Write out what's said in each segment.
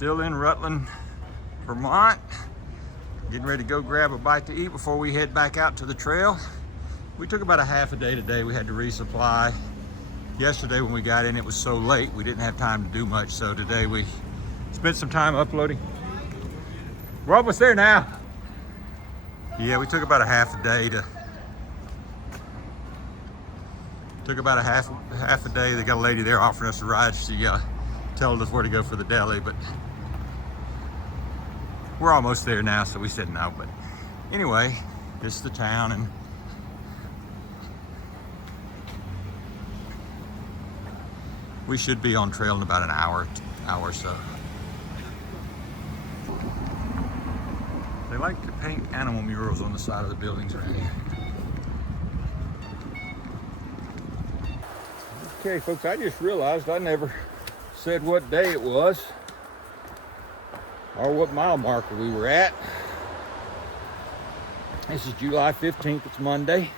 Still in Rutland, Vermont. Getting ready to go grab a bite to eat before we head back out to the trail. We took about a half a day today. We had to resupply. Yesterday when we got in, it was so late, we didn't have time to do much. So today we spent some time uploading. We're almost there now. Yeah, we took about a half a day to, half a day. They got a lady there offering us a ride. She told us where to go for the deli, but we're almost there now, so we said no. But anyway, this is the town, and we should be on trail in about an hour or so. They like to paint animal murals on the side of the buildings around here. Okay, folks, I just realized I never said what day it was or what mile marker we were at. This is July 15th, it's Monday.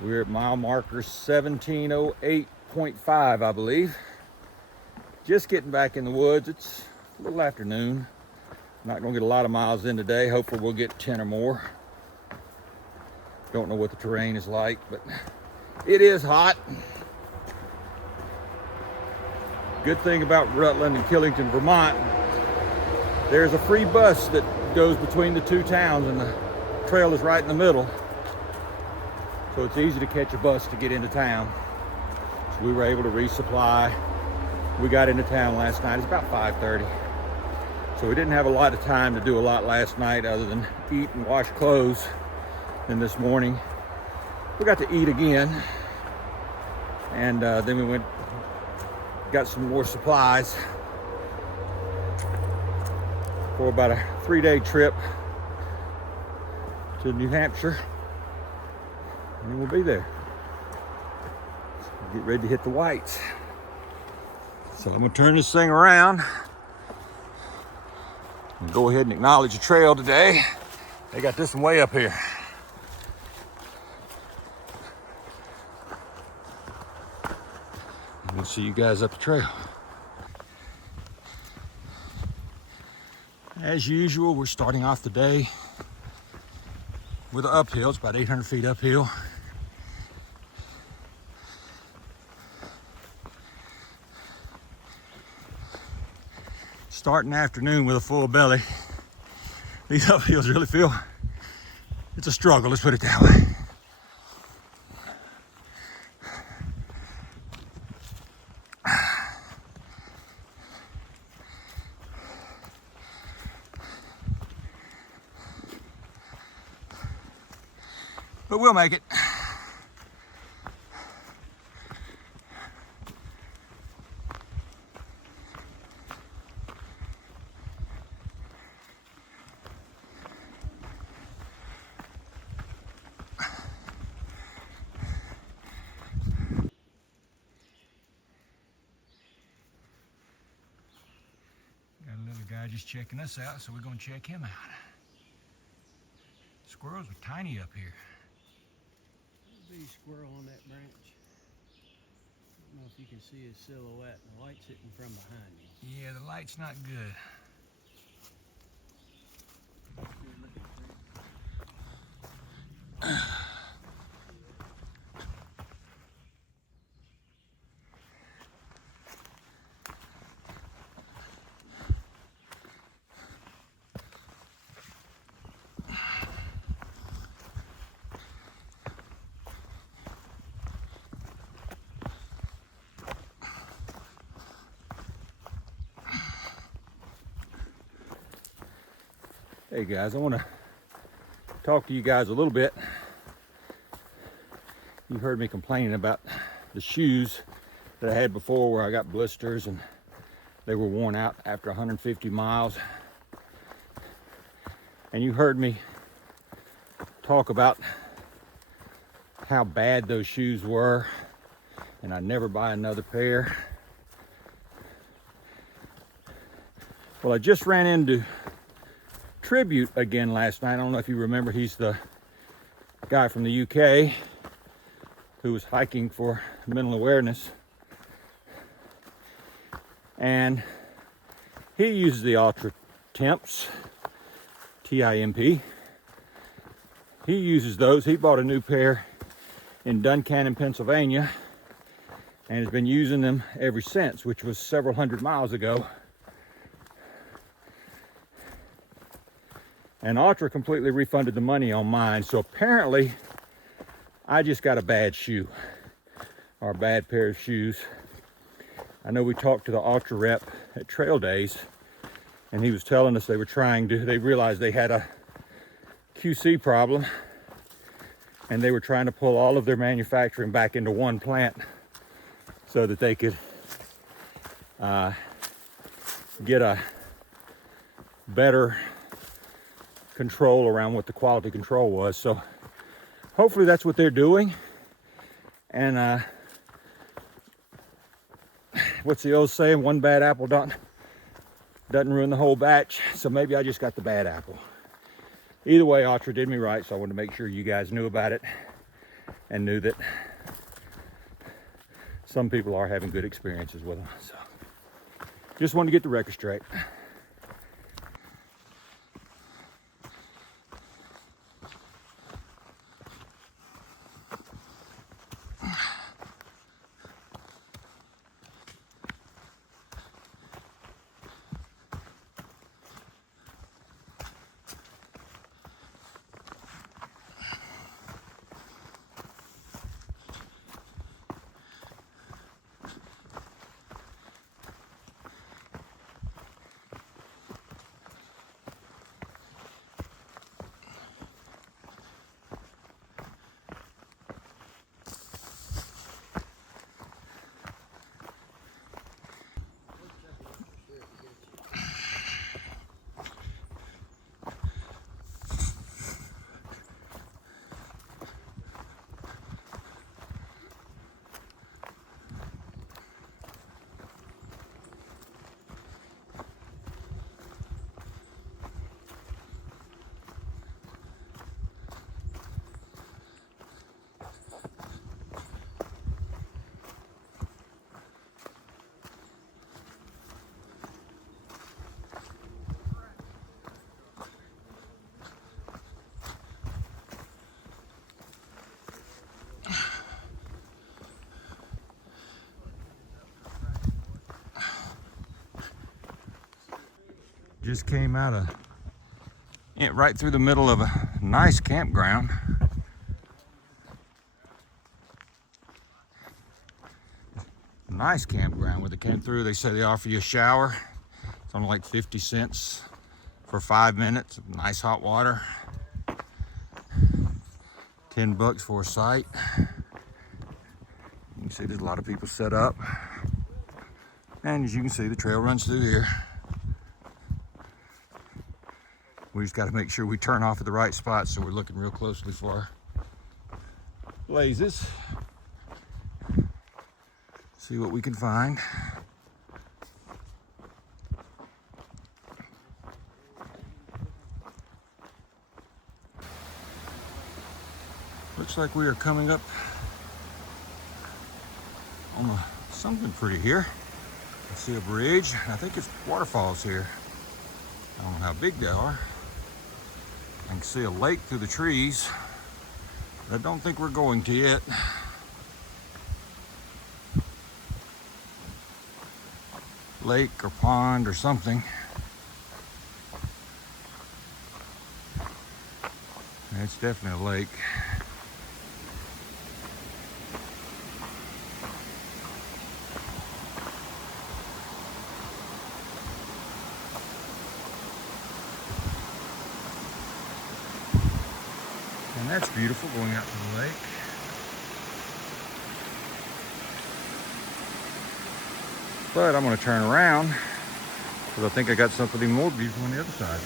We're at mile marker 1708.5, I believe. Just getting back in the woods. It's a little afternoon. Not gonna get a lot of miles in today. Hopefully we'll get 10 or more. Don't know what the terrain is like, but it is hot. Good thing about Rutland and Killington, Vermont, there's a free bus that goes between the two towns, and the trail is right in the middle. So it's easy to catch a bus to get into town. So we were able to resupply. We got into town last night. It's about 5:30. So we didn't have a lot of time to do a lot last night other than eat and wash clothes. And this morning, we got to eat again. And then we went, got some more supplies for about a 3-day trip to New Hampshire. And then we'll be there. Get ready to hit the whites. So I'm gonna turn this thing around and go ahead and acknowledge the trail today. They got this one way up here. We'll see you guys up the trail. As usual, we're starting off the day with an uphill. It's about 800 feet uphill. Starting afternoon with a full belly. These uphills really feel, it's a struggle, let's put it that way. But we'll make it. Got a little guy just checking us out, so we're gonna check him out. Squirrels are tiny up here. Big squirrel on that branch. I don't know if you can see his silhouette. The light's hitting from behind you. Yeah, the light's not good. Hey guys, I want to talk to you guys a little bit. You heard me complaining about the shoes that I had before where I got blisters and they were worn out after 150 miles. And you heard me talk about how bad those shoes were, and I'd never buy another pair. Well, I just ran into Tribute again last night. I don't know if you remember, he's the guy from the UK who was hiking for mental awareness. And He uses the Ultra Temps, T-I-M-P. He uses those. He bought a new pair in Duncannon, Pennsylvania, and has been using them ever since, which was several hundred miles ago. And Ultra completely refunded the money on mine, so apparently I just got a bad shoe, or a bad pair of shoes. I know we talked to the Ultra rep at Trail Days, and he was telling us they realized they had a QC problem, and they were trying to pull all of their manufacturing back into one plant so that they could get a better control around what the quality control was. So hopefully that's what they're doing. And what's the old saying? One bad apple doesn't ruin the whole batch. So maybe I just got the bad apple. Either way, Ultra did me right, so I wanted to make sure you guys knew about it and knew that some people are having good experiences with them. So just wanted to get the record straight. Just came right through the middle of a nice campground. Nice campground where they came through. They say they offer you a shower. It's only like 50 cents for 5 minutes. Nice hot water. $10 for a site. You can see there's a lot of people set up. And as you can see, the trail runs through here. We just got to make sure we turn off at the right spot, so we're looking real closely for blazes. See what we can find. Looks like we are coming up on something pretty here. I see a bridge. I think it's waterfalls here. I don't know how big they are. I can see a lake through the trees. I don't think we're going to yet. Lake or pond or something. It's definitely a lake. And that's beautiful, going out to the lake. But I'm going to turn around because I think I got something even more beautiful on the other side.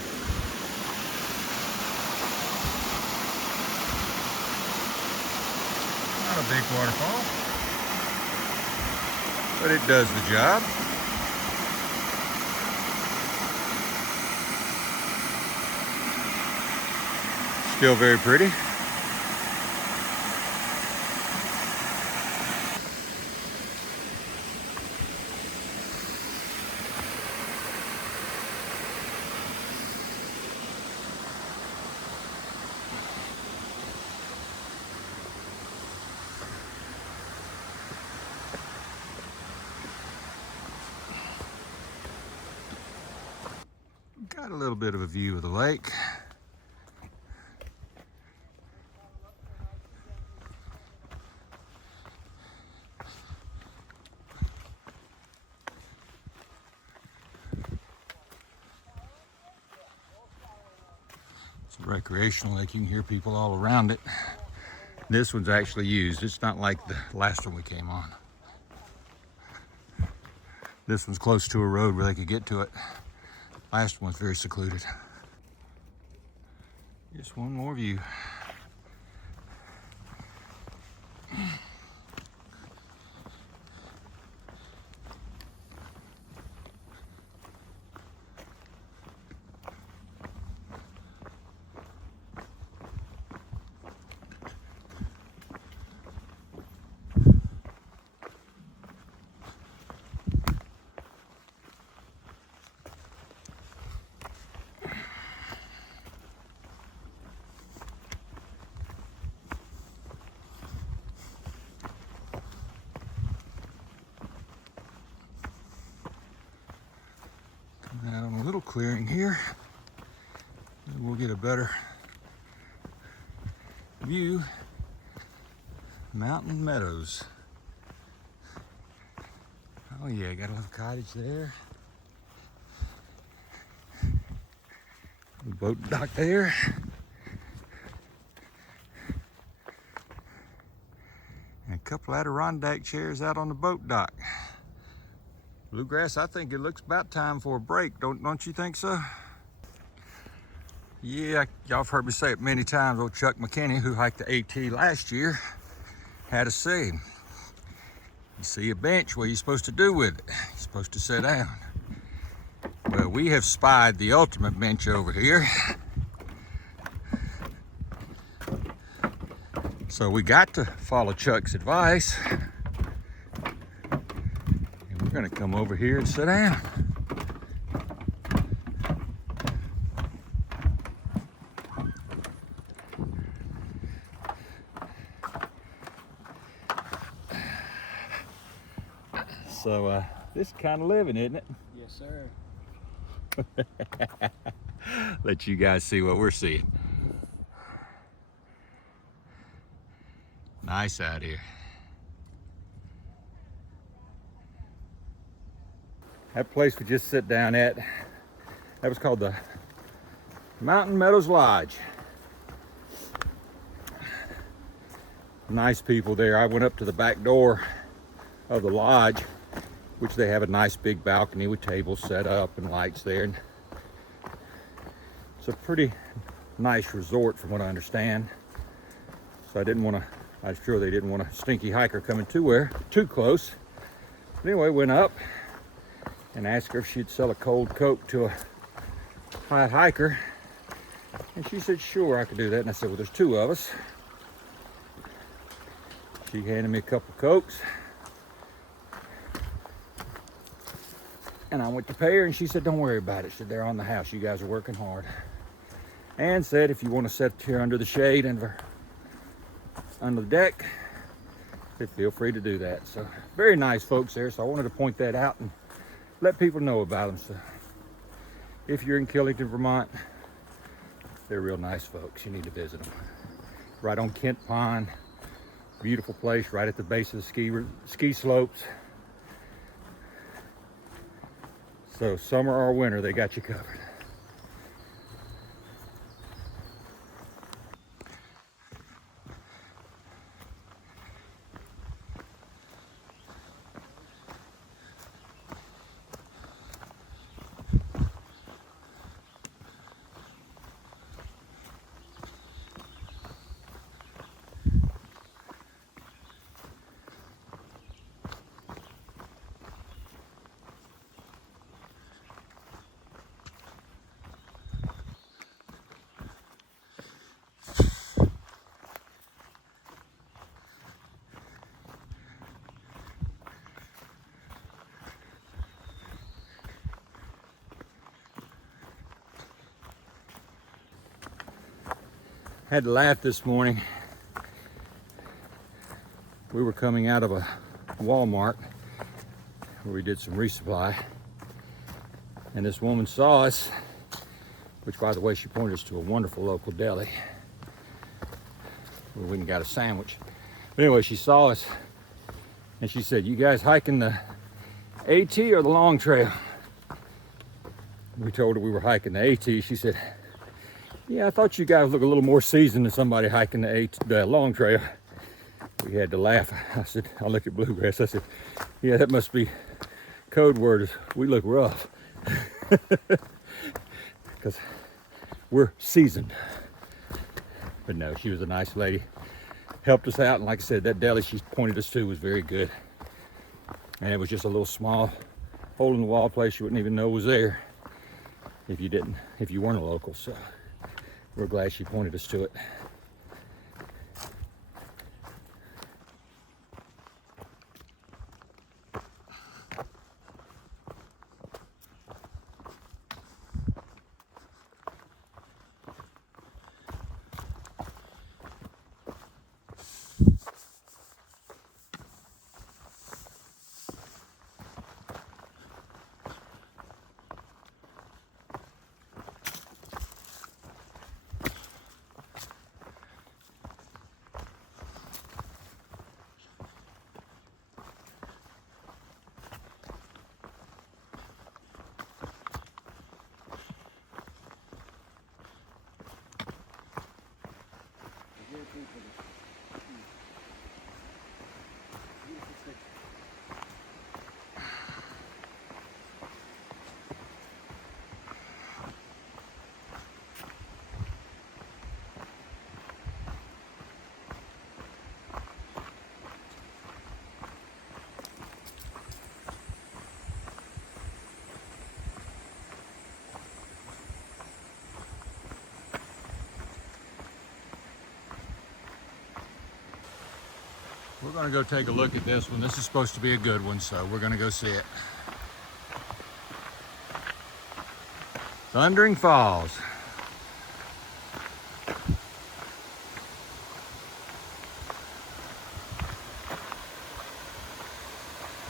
Not a big waterfall, but it does the job. Still very pretty. Got a little bit of a view of the lake. It's a recreational lake. You can hear people all around it. This one's actually used. It's not like the last one we came on. This one's close to a road where they could get to it. Last one's very secluded. Just one more view. Out on a little clearing here, we'll get a better view. Mountain Meadows. Oh yeah, got a little cottage there. Boat dock there. And a couple Adirondack chairs out on the boat dock. Bluegrass, I think it looks about time for a break. Don't you think so? Yeah, y'all have heard me say it many times. Old Chuck McKinney, who hiked the AT last year, had a saying. You see a bench, what are you supposed to do with it? You're supposed to sit down. Well, we have spied the ultimate bench over here. So we got to follow Chuck's advice. We're gonna come over here and sit down. So this is kind of living, isn't it? Yes, sir. Let you guys see what we're seeing. Nice out here. That place we just sit down at, that was called the Mountain Meadows Lodge. Nice people there. I went up to the back door of the lodge, which they have a nice big balcony with tables set up and lights there. And it's a pretty nice resort from what I understand. So I was sure they didn't want a stinky hiker coming too close. But anyway, went up and asked her if she'd sell a cold Coke to a hot hiker. And she said, sure, I could do that. And I said, well, there's two of us. She handed me a couple Cokes. And I went to pay her and she said, don't worry about it. She said, they're on the house. You guys are working hard. And said, if you want to sit here under the shade and under the deck, said, feel free to do that. So very nice folks there. So I wanted to point that out and let people know about them. So if you're in Killington, Vermont, they're real nice folks. You need to visit them. Right on Kent Pond, beautiful place right at the base of the ski slopes. So summer or winter, they got you covered. Had to laugh this morning. We were coming out of a Walmart where we did some resupply, and this woman saw us which, by the way, she pointed us to a wonderful local deli where we got a sandwich. But anyway, she saw us and she said, "You guys hiking the AT or the long trail?" We told her we were hiking the AT. She said, "Yeah, I thought you guys look a little more seasoned than somebody hiking the long trail." We had to laugh. I said, I looked at Bluegrass. I said, "Yeah, that must be code word. We look rough." Because we're seasoned. But no, she was a nice lady. Helped us out. And like I said, that deli she pointed us to was very good. And it was just a little small hole in the wall place you wouldn't even know was there if you weren't a local. So we're glad she pointed us to it. We're gonna go take a look at this one. This is supposed to be a good one, so we're gonna go see it. Thundering Falls.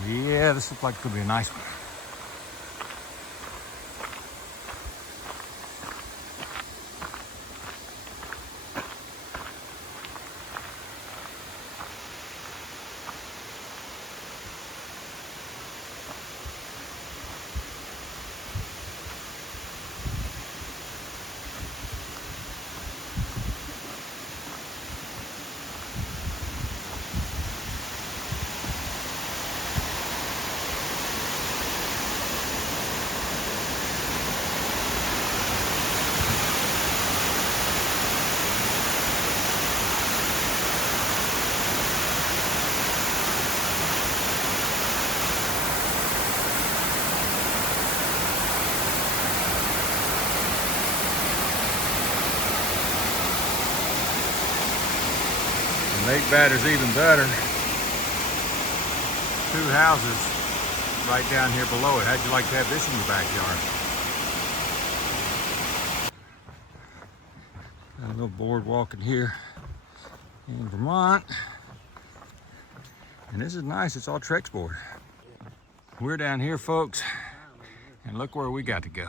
Yeah, this looks like it could be a nice one. Lake Batter's even better. 2 houses right down here below it. How'd you like to have this in your backyard? Got a little boardwalk in here in Vermont. And this is nice, it's all Trex board. We're down here, folks, and look where we got to go.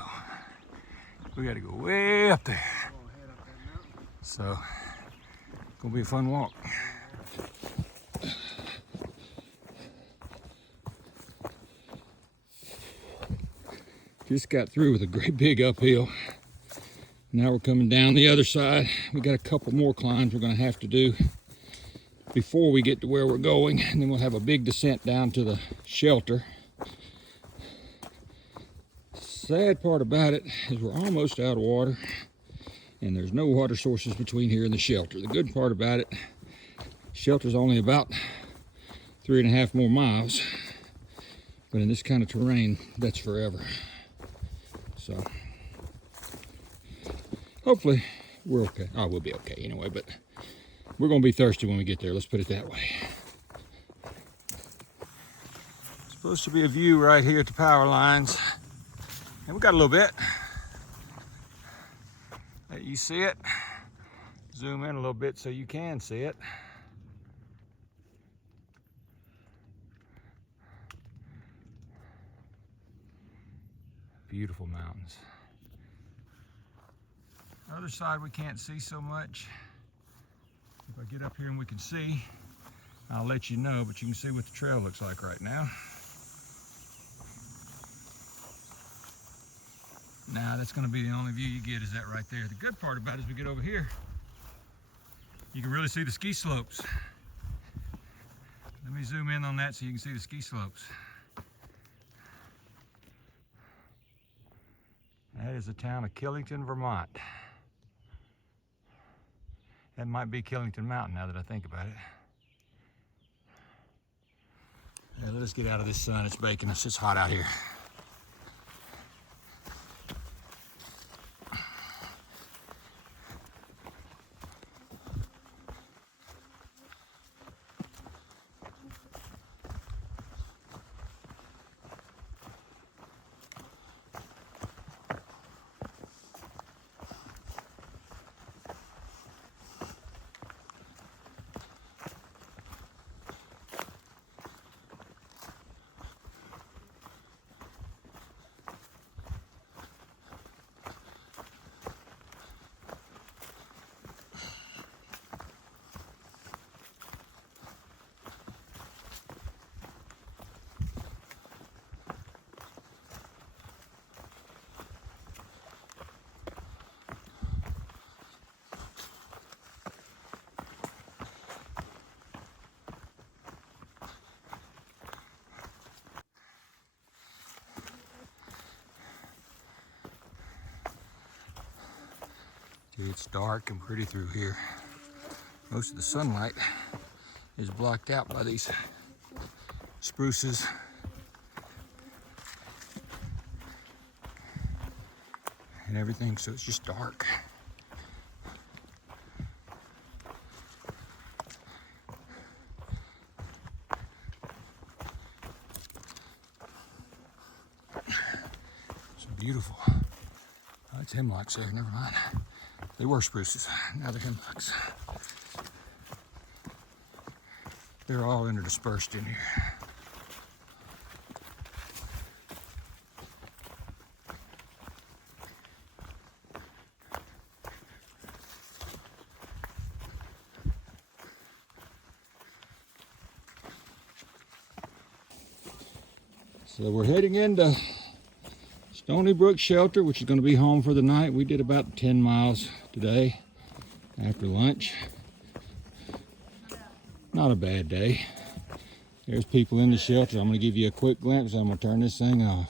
We got to go way up there. So, gonna be a fun walk. Just got through with a great big uphill. Now we're coming down the other side. We got a couple more climbs we're gonna have to do before we get to where we're going, and then we'll have a big descent down to the shelter. Sad part about it is we're almost out of water, and there's no water sources between here and the shelter. The good part about it, shelter's only about 3.5 more miles, but in this kind of terrain, that's forever. So hopefully we're okay. Oh, we'll be okay anyway, but we're gonna be thirsty when we get there, let's put it that way. Supposed to be a view right here at the power lines, and we got a little bit. Let you see it. Zoom in a little bit so you can see it. Beautiful mountains. Other side we can't see so much. If I get up here and we can see, I'll let you know, but you can see what the trail looks like right now. Now that's going to be the only view you get, is that right there. The good part about it is we get over here, you can really see the ski slopes. Let me zoom in on that so you can see the ski slopes. That is the town of Killington, Vermont. That might be Killington Mountain now that I think about it. Yeah, let us get out of this sun. It's baking us. It's hot out here. Dude, it's dark and pretty through here. Most of the sunlight is blocked out by these spruces. And everything, so it's just dark. It's beautiful. Oh, it's hemlocks there, never mind. They were spruces, now they're hemlocks. They're all interdispersed in here. So we're heading into Stony Brook Shelter, which is going to be home for the night. We did about 10 miles today after lunch. Not a bad day. There's people in the shelter. I'm going to give you a quick glimpse. I'm going to turn this thing off.